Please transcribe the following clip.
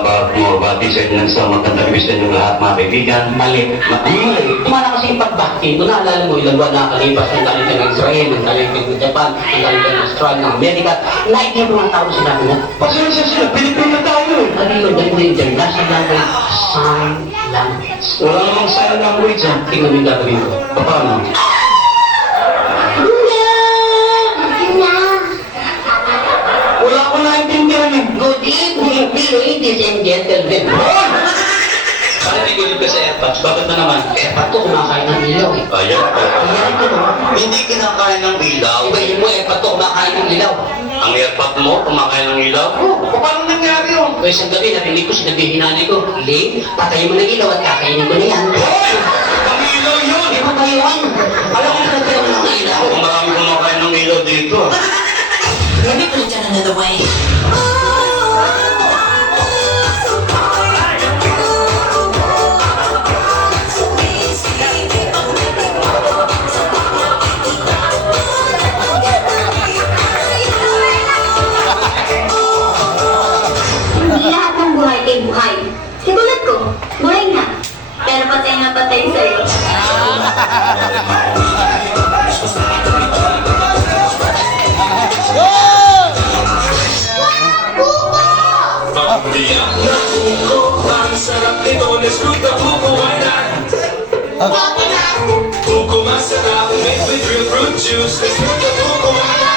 mga bumabati sa inyo ng isang magandang ibig sa inyong lahat, mga kaibigan. Mali. Mali. Tumana kasi yung pagbati. Kung naalala mo, ilang buwan nakalipas, ang galing ka ng Israel, ang galing ka ng Japan, ang galing ka ng Australia, ng Amerika. Naigyan mo mga tao sila na. Pasensya sila, Pilipino na tayo. Ano yun, galing na international language, sign language. Wala namang sign language yan. Tingnan mo yung gagawin ko. Paano? Wala ko naintindihan eh. Good evening, ladies and gentlemen. Bakit hindi ko ka sa airpods? Bakit na naman? Epat to, kumakain ng ilaw eh. Ayan. Ayan ko, no? Hindi kinakain ng ilaw. Ibahin mo, epat to, kumakain ng ilaw. Ang airpod mo, kumakain ng ilaw? Oh, Paano nangyari yun? o isang gabi, narinig ko, sinabihin nanay ko, Ling, patayin mo ng ilaw at kakainin ko na yan. Ang ilaw yun! Di ba ba yun? Alam ko nagkaroon ng ilaw. Ako marami kumakain ng ilaw dito. Let me put it down another way. Hindi lahat ng buhay ay buhay. Sigulat ko, buhay nga. Pero patay na patay sa'yo. Ang sarap nito, let's root the buko, why not? Buko masarap, made with real fruit juice, let's root the buko, why not?